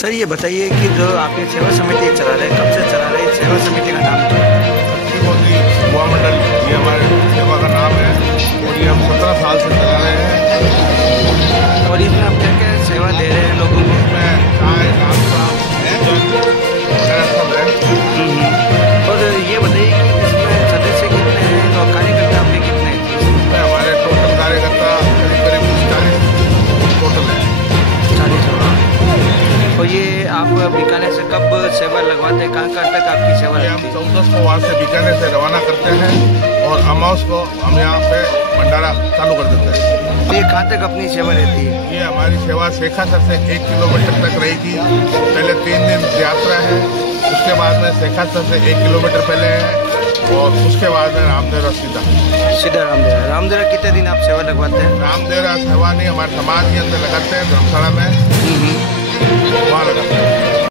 Sir ये बताइए कि जो आप ये सेवा समिति चला रहे हैं, कब से चला रहे हैं? सेवा समिति का नाम क्या है? मोदी युवा मंडल, ये हमारे सेवा का नाम है और ये हम 17 साल से चला रहे हैं। और इसमें आप क्या क्या सेवा दे रहे हैं लोगों को? इसमें चाय, नाश्ता, वगैरह सब है। और ये बताइए कि इसमें सदस्य कितने हैं और कार्यकर्ता आपके कितने हैं? इसमें हमारे टोटल कार्यकर्ता करीब 40 टोटल है। 40। और ये आप बीकानेर से कब सेवा लगवाते हैं? कहाँ तक आपकी सेवा हम लगती है? 14 को वहाँ से बीकानेर से रवाना करते हैं और अमावस को हम यहाँ पे भंडारा चालू कर देते हैं। तो ये कहाँ तक अपनी सेवा रहती है? ये हमारी सेवा शेखासर से 1 किलोमीटर तक रहेगी। पहले 3 दिन यात्रा है, उसके बाद में शेखासर से 1 किलोमीटर पहले है और उसके बाद में रामदेवरा सीधा रामदेवरा कितने दिन आप सेवा लगवाते हैं? रामदेवरा सेवा नहीं, हमारे समाज के अंदर लगाते हैं धर्मशाला में।